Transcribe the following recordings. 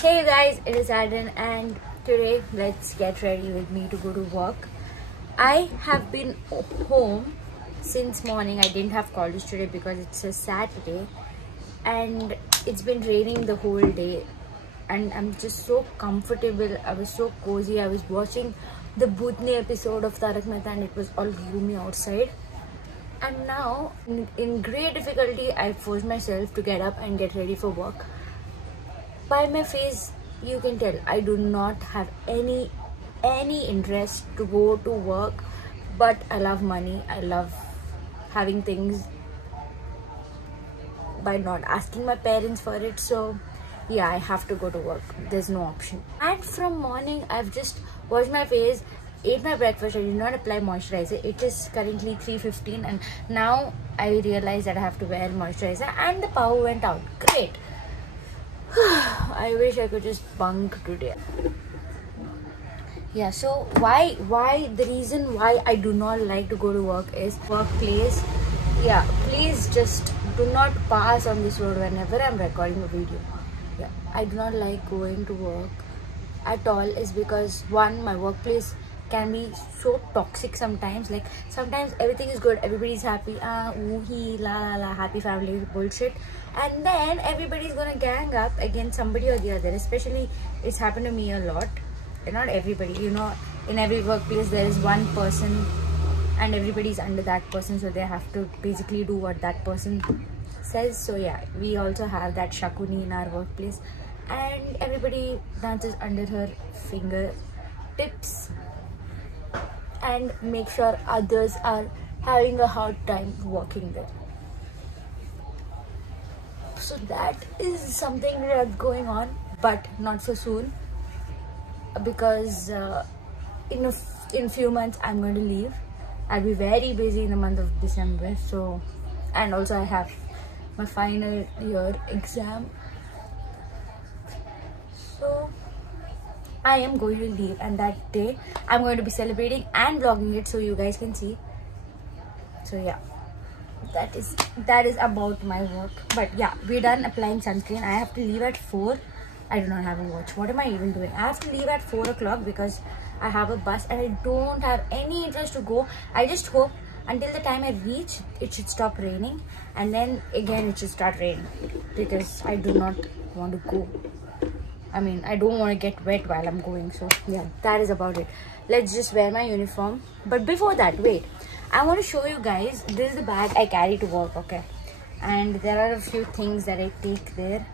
Hey guys, it is Aden and today let's get ready with me to go to work. I have been home since morning. I didn't have college today because it's a Saturday and it's been raining the whole day and I'm just so comfortable. I was so cozy. I was watching the Bhutni episode of Tarak Mehta and it was all gloomy outside. And now in great difficulty I forced myself to get up and get ready for work. By my face you can tell I do not have any interest to go to work, but I love money. I love having things by not asking my parents for it. So yeah, I have to go to work. There's no option. And from morning I've just washed my face, ate my breakfast. I did not apply moisturizer. It is currently 3:15 and now I realize that I have to wear moisturizer and the power went out. Great. I wish I could just bunk today. Yeah, so why the reason why I do not like to go to work is workplace. Yeah, please just do not pass on this road whenever I'm recording a video. Yeah, I do not like going to work at all is because one, my workplace can be so toxic sometimes. Like sometimes everything is good, everybody's happy, ooh la happy family bullshit, and then everybody's gonna gang up against somebody or the other. Especially it's happened to me a lot. Not everybody, you know, in every workplace there is one person and everybody's under that person, so they have to basically do what that person says. So yeah, we also have that Shakuni in our workplace and everybody dances under her fingertips and make sure others are having a hard time working there. So that is something that's going on, but not so soon, because in few months I'm going to leave. I'll be very busy in the month of December. So, and also I have my final year exam. So I am going to leave, and that day I'm going to be celebrating and vlogging it so you guys can see. So yeah, that is about my work. But yeah, we're done applying sunscreen. I have to leave at 4. I do not have a watch. What am I even doing? I have to leave at 4 o'clock because I have a bus and I don't have any interest to go. I just hope until the time I reach it should stop raining, and then again it should start raining, because I do not want to go. I mean, I don't want to get wet while I'm going. So yeah, that is about it. Let's just wear my uniform. But before that, wait, I want to show you guys. This is the bag I carry to work, okay? And there are a few things that I take there.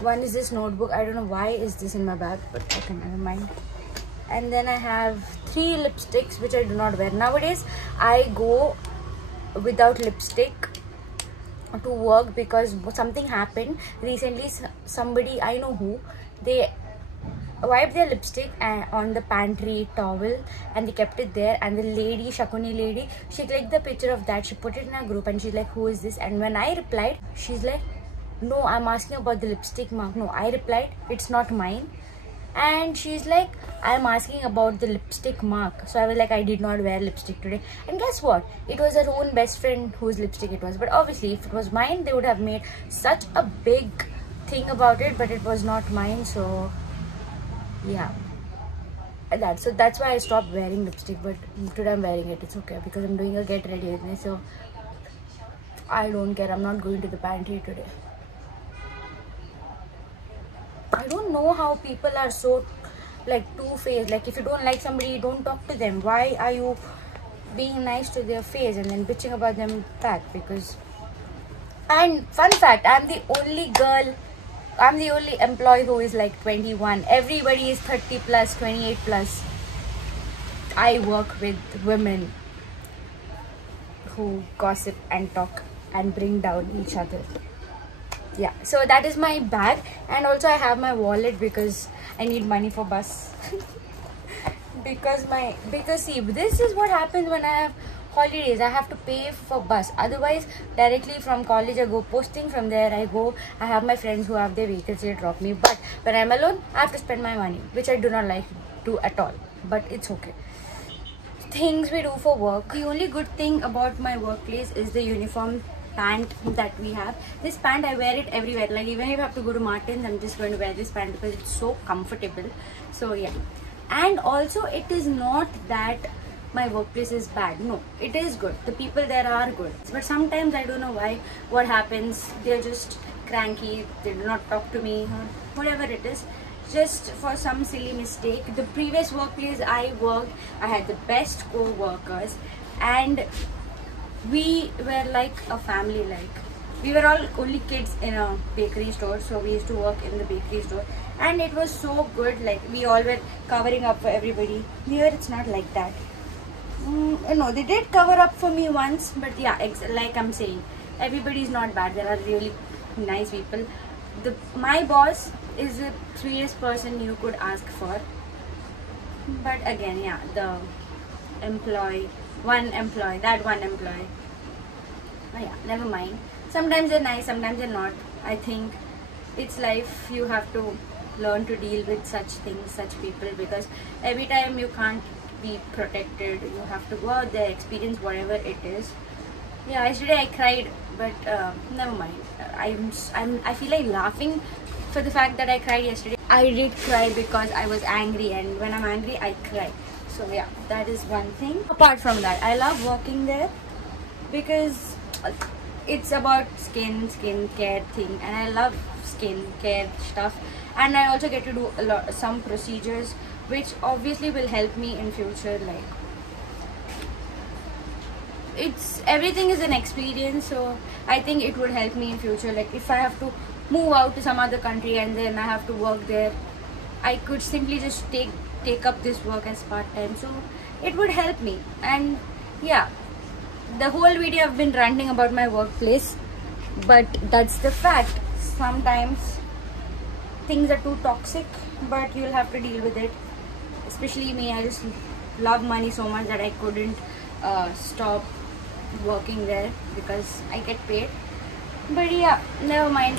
One is this notebook. I don't know why is this in my bag, but okay, never mind. And then I have 3 lipsticks which I do not wear. Nowadays, I go without lipstick to work because something happened recently. Somebody, I know who, they wiped their lipstick on the pantry towel and they kept it there, and the lady, Shakuni lady, she clicked the picture of that, she put it in our group and she's like, who is this? And when I replied, she's like, no, I'm asking about the lipstick mark. No, I replied, it's not mine. And she's like, I'm asking about the lipstick mark. So I was like, I did not wear lipstick today. And guess what? It was her own best friend whose lipstick it was. But obviously, if it was mine, they would have made such a big thing about it. But it was not mine. So yeah, so that's why I stopped wearing lipstick. But today I'm wearing it. It's okay because I'm doing a get ready with me. So I don't care. I'm not going to the pantry today. I don't know how people are so like two-faced. Like if you don't like somebody, don't talk to them. Why are you being nice to their face and then bitching about them back? Because, and fun fact, I'm the only employee who is like 21. Everybody is 30 plus, 28 plus. I work with women who gossip and talk and bring down each other. Yeah, so that is my bag, and also I have my wallet because I need money for bus. because see, this is what happens when I have holidays. I have to pay for bus. Otherwise, directly from college I go posting. From there I have my friends who have their vehicles, they drop me. But when I'm alone, I have to spend my money, which I do not like to at all. But it's okay. Things we do for work. The only good thing about my workplace is the uniform pant that we have. This pant, I wear it everywhere. Like even if I have to go to Martins, I'm just going to wear this pant because it's so comfortable. So yeah. And also, it is not that my workplace is bad. No, it is good. The people there are good. But sometimes I don't know why. What happens? They're just cranky. They do not talk to me or whatever it is. Just for some silly mistake. The previous workplace I worked, I had the best co-workers, and we were like a family. Like we were all only kids in a bakery store, so we used to work in the bakery store, and it was so good. Like we all were covering up for everybody. Here it's not like that. No, they did cover up for me once, but yeah, like I'm saying, everybody is not bad. There are really nice people. My boss is the sweetest person you could ask for. But again, yeah, that one employee. Oh yeah, never mind. Sometimes they're nice, sometimes they're not. I think it's life. You have to learn to deal with such things, such people, because every time you can't be protected. You have to go out there, experience whatever it is. Yeah, yesterday I cried, but never mind. I feel like laughing for the fact that I cried yesterday. I did cry because I was angry, and when I'm angry, I cry. So yeah, that is one thing. Apart from that, I love working there because it's about skin care thing, and I love skin care stuff. And I also get to do some procedures, which obviously will help me in future. Like everything is an experience, so I think it would help me in future. Like if I have to move out to some other country and then I have to work there, I could simply just take up this work as part-time, so it would help me. And yeah, the whole video I've been ranting about my workplace, but that's the fact. Sometimes things are too toxic, but you'll have to deal with it. Especially me, I just love money so much that I couldn't stop working there because I get paid. But yeah, never mind.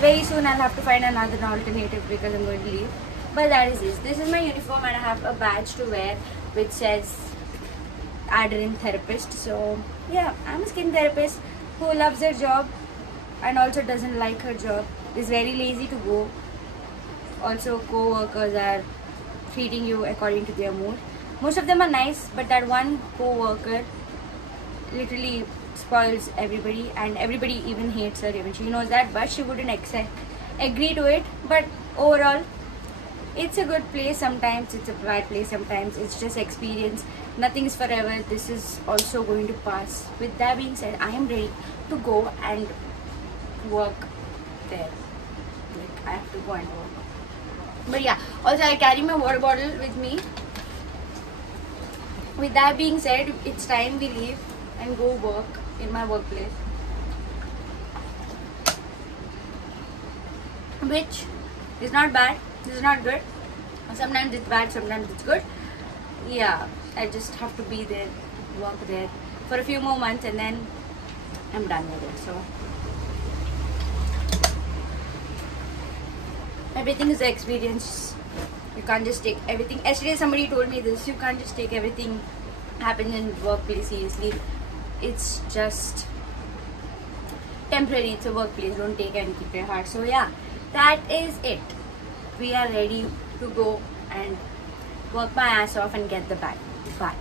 Very soon I'll have to find another alternative because I'm going to leave. But that is this. This is my uniform, and I have a badge to wear which says Adrian Therapist. So yeah, I'm a skin therapist who loves her job and also doesn't like her job. Is very lazy to go. Also, co-workers are treating you according to their mood. Most of them are nice, but that one co-worker literally spoils everybody, and everybody even hates her. Even she knows that, but she wouldn't agree to it. But overall, it's a good place. Sometimes it's a bad place. Sometimes it's just experience. Nothing is forever. This is also going to pass. With that being said, I am ready to go and work there. Like I have to go and work. But yeah, also I carry my water bottle with me. With that being said, it's time we leave and go work in my workplace, which is not bad. This is not good. Sometimes it's bad, sometimes it's good. Yeah, I just have to be there, work there for a few more months, and then I'm done with it. So everything is an experience. You can't just take everything. Yesterday somebody told me this. You can't just take everything happens in workplace seriously. It's just temporary. It's a workplace. Don't take it and keep it hard. So yeah, that is it. We are ready to go and work my ass off and get the bag. Bye.